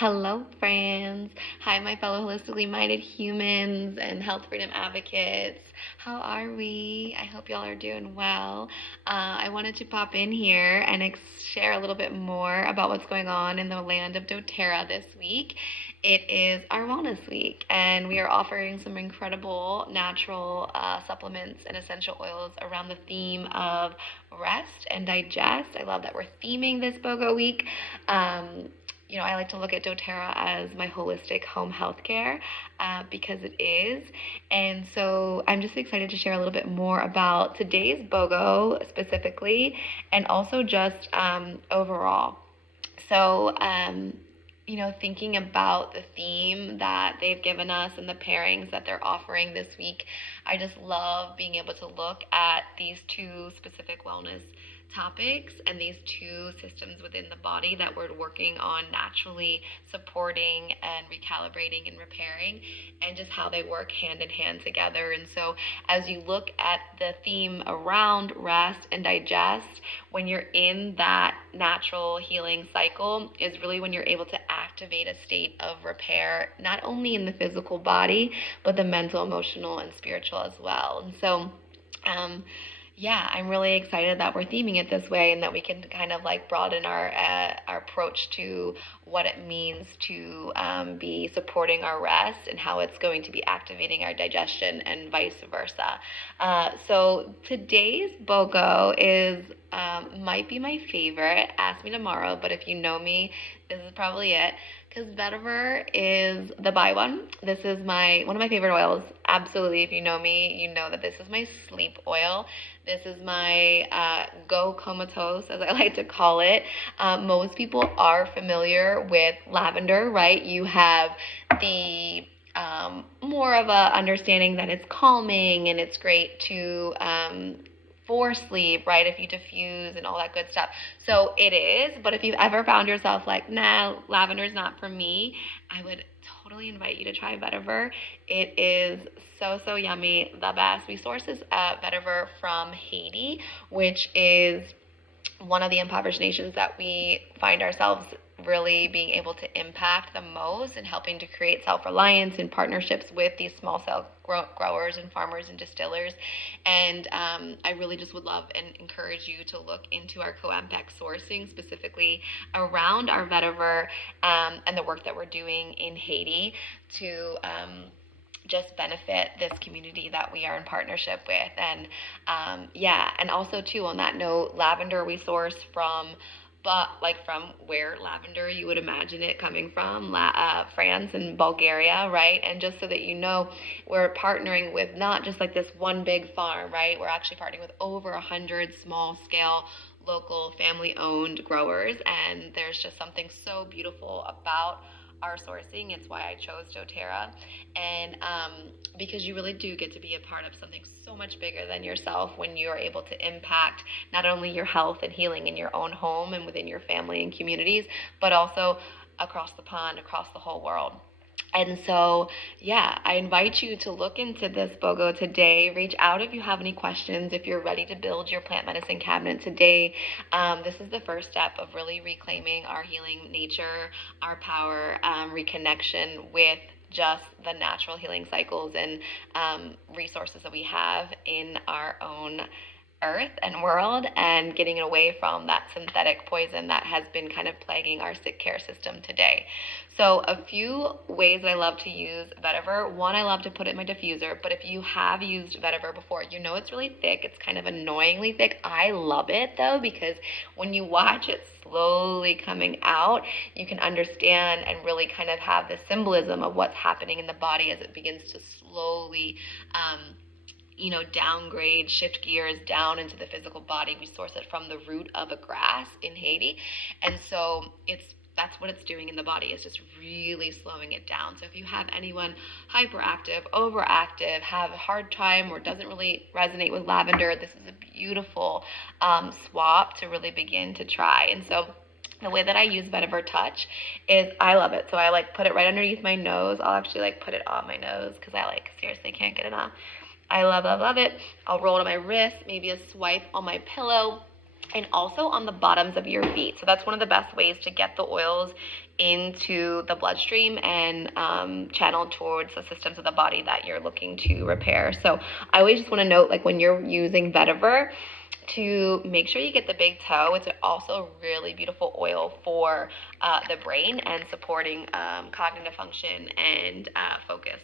Hello, friends. Hi, my fellow holistically minded humans and health freedom advocates. How are we? I hope y'all are doing well. I wanted to pop in here and share a little bit more about what's going on in the land of doTERRA this week. It is our Wellness Week, and we are offering some incredible natural supplements and essential oils around the theme of rest and digest. I love that we're theming this BOGO week. I like to look at doTERRA as my holistic home healthcare because it is. And so I'm just excited to share a little bit more about today's BOGO specifically and also just overall. So, thinking about the theme that they've given us and the pairings that they're offering this week, I just love being able to look at these two specific wellness topics and these two systems within the body that we're working on naturally supporting and recalibrating and repairing, and just how they work hand in hand together. And so as you look at the theme around rest and digest, when you're in that natural healing cycle is really when you're able to activate a state of repair, not only in the physical body, but the mental, emotional, and spiritual as well. And so I'm really excited that we're theming it this way and that we can kind of like broaden our approach to what it means to be supporting our rest and how it's going to be activating our digestion and vice versa. So today's BOGO is might be my favorite. Ask me tomorrow, but if you know me, this is probably it. Because Vetiver is the buy one. This is one of my favorite oils. Absolutely, if you know me, you know that this is my sleep oil. This is my go comatose, as I like to call it. Most people are familiar with lavender, right? You have the more of a understanding that it's calming and it's great to for sleep, right? If you diffuse and all that good stuff. So it is, but if you've ever found yourself like, nah, lavender's not for me, I would totally invite you to try Vetiver. It is so yummy, the best. We source this Vetiver from Haiti, which is one of the impoverished nations that we find ourselves really being able to impact the most and helping to create self-reliance and partnerships with these small cell growers and farmers and distillers. And I really just would love and encourage you to look into our Coampex sourcing specifically around our Vetiver and the work that we're doing in Haiti to just benefit this community that we are in partnership with. And and also too, on that note, lavender we source from where lavender you would imagine it coming from, France and Bulgaria, right? And just so that you know, we're partnering with not just like this one big farm, right? We're actually partnering with over 100 small scale local family owned growers, and there's just something so beautiful about our sourcing. It's why I chose doTERRA, and because you really do get to be a part of something so much bigger than yourself when you are able to impact not only your health and healing in your own home and within your family and communities, but also across the pond, across the whole world. And so, I invite you to look into this BOGO today. Reach out if you have any questions, if you're ready to build your plant medicine cabinet today. This is the first step of really reclaiming our healing nature, our power, reconnection with just the natural healing cycles and resources that we have in our own earth and world, and getting away from that synthetic poison that has been kind of plaguing our sick care system today. So a few ways that I love to use Vetiver. One, I love to put it in my diffuser, but if you have used Vetiver before, you know it's really thick. It's kind of annoyingly thick. I love it though, because when you watch it slowly coming out, you can understand and really kind of have the symbolism of what's happening in the body as it begins to slowly downgrade, shift gears down into the physical body. We source it from the root of a grass in Haiti. And so that's what it's doing in the body, is just really slowing it down. So if you have anyone hyperactive, overactive, have a hard time, or doesn't really resonate with lavender, this is a beautiful swap to really begin to try. And so the way that I use Vetiver Touch is I love it. So I put it right underneath my nose. I'll actually put it on my nose because I seriously can't get it off. I love it. I'll roll it on my wrist, maybe a swipe on my pillow. and also on the bottoms of your feet. So that's one of the best ways to get the oils into the bloodstream and channeled towards the systems of the body that you're looking to repair. So I always just want to note, like when you're using vetiver, to make sure you get the big toe. It's also a really beautiful oil for the brain and supporting cognitive function and focus.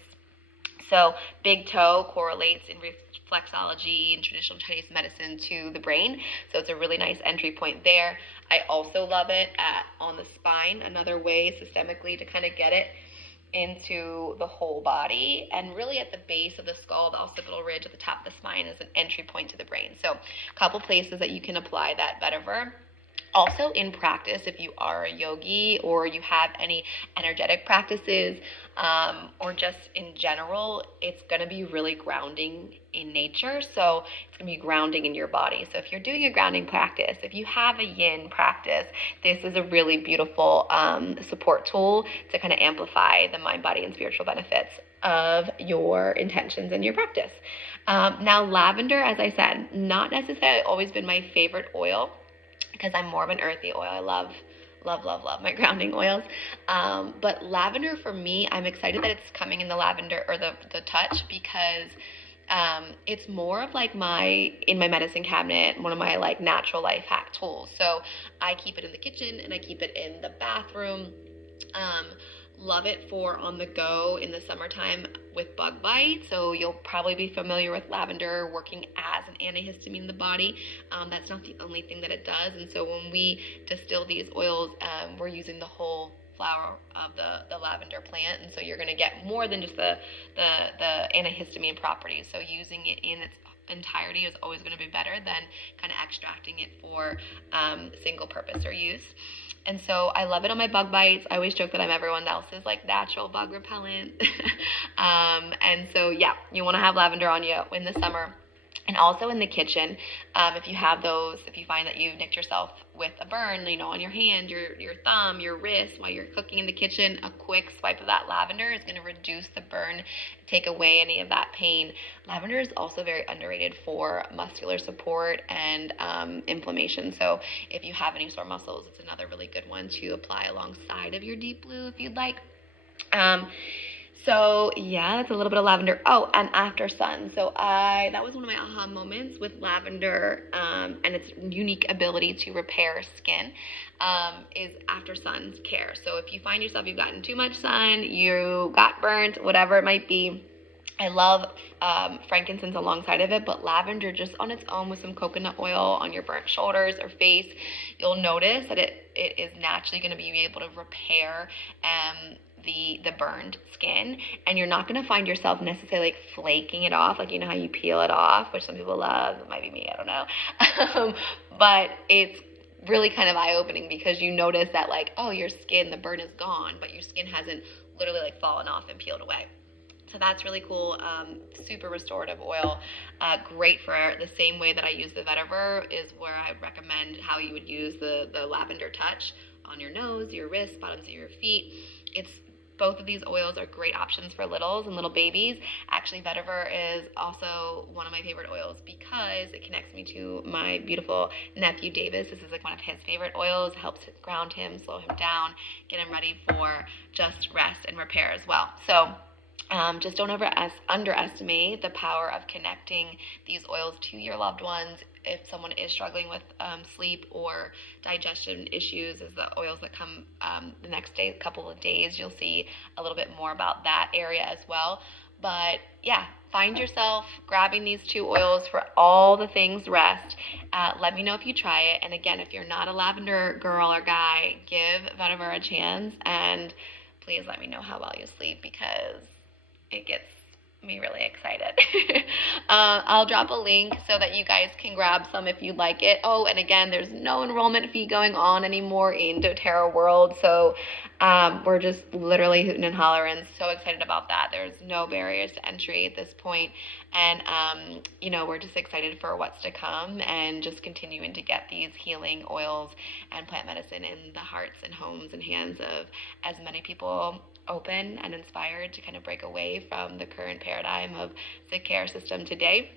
So big toe correlates in reflexology and traditional Chinese medicine to the brain. So it's a really nice entry point there. I also love it on the spine, another way systemically to kind of get it into the whole body, and really at the base of the skull, the occipital ridge at the top of the spine is an entry point to the brain. So a couple places that you can apply that vetiver. Also in practice, if you are a yogi or you have any energetic practices, or just in general, it's going to be really grounding in nature. So it's going to be grounding in your body. So if you're doing a grounding practice, if you have a yin practice, this is a really beautiful support tool to kind of amplify the mind, body, and spiritual benefits of your intentions and your practice. Now, lavender, as I said, not necessarily always been my favorite oil, because I'm more of an earthy oil. I love my grounding oils. But lavender for me, I'm excited that it's coming in the lavender or the touch, because it's more of like in my medicine cabinet, one of my like natural life hack tools. So I keep it in the kitchen and I keep it in the bathroom. Love it for on the go in the summertime with bug bites. So you'll probably be familiar with lavender working as an antihistamine in the body. That's not the only thing that it does. And so when we distill these oils, we're using the whole flower of the lavender plant. And so you're going to get more than just the antihistamine properties. So using it in its entirety is always going to be better than kind of extracting it for single purpose or use. And so I love it on my bug bites. I always joke that I'm everyone else's like natural bug repellent. And so yeah, you want to have lavender on you in the summer. And also in the kitchen, if you have those, if you find that you've nicked yourself with a burn, on your hand, your thumb, your wrist, while you're cooking in the kitchen, a quick swipe of that lavender is going to reduce the burn, take away any of that pain. Lavender is also very underrated for muscular support and inflammation. So if you have any sore muscles, it's another really good one to apply alongside of your deep blue if you'd like. So yeah, that's a little bit of lavender. Oh, and after sun. So that was one of my aha moments with lavender and its unique ability to repair skin is after sun care. So if you find yourself you've gotten too much sun, you got burnt, whatever it might be, I love frankincense alongside of it, but lavender just on its own with some coconut oil on your burnt shoulders or face, you'll notice that it is naturally going to be able to repair the burned skin, and you're not going to find yourself necessarily like flaking it off, like how you peel it off, which some people love. It might be me, I don't know. But it's really kind of eye-opening because you notice that like, oh, your skin, the burn is gone, but your skin hasn't literally like fallen off and peeled away. So that's really cool. Super restorative oil. Great for the same way that I use the vetiver is where I recommend how you would use the lavender touch on your nose, your wrists, bottoms of your feet. Both of these oils are great options for littles and little babies. Actually, vetiver is also one of my favorite oils because it connects me to my beautiful nephew, Davis. This is like one of his favorite oils. It helps ground him, slow him down, get him ready for just rest and repair as well. So just don't underestimate the power of connecting these oils to your loved ones. If someone is struggling with sleep or digestion issues, as the oils that come the next day, couple of days, you'll see a little bit more about that area as well. But yeah, find yourself grabbing these two oils for all the things rest. Let me know if you try it. And again, if you're not a lavender girl or guy, give vetiver a chance. And please let me know how well you sleep because it gets me really excited. I'll drop a link so that you guys can grab some if you like it. Oh, and again, there's no enrollment fee going on anymore in doTERRA World, so we're just literally hooting and hollering. So excited about that. There's no barriers to entry at this point, and we're just excited for what's to come and just continuing to get these healing oils and plant medicine in the hearts and homes and hands of as many people open and inspired to kind of break away from the current paradigm of the care system today.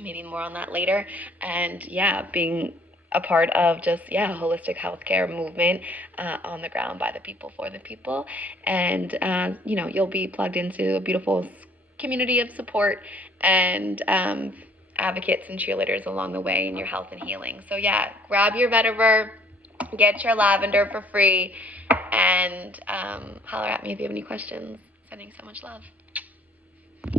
Maybe more on that later. And yeah, being a part of just, holistic healthcare movement on the ground, by the people, for the people. And, you'll be plugged into a beautiful community of support and advocates and cheerleaders along the way in your health and healing. So grab your Vetiver, get your Lavender for free, and holler at me if you have any questions. Sending so much love.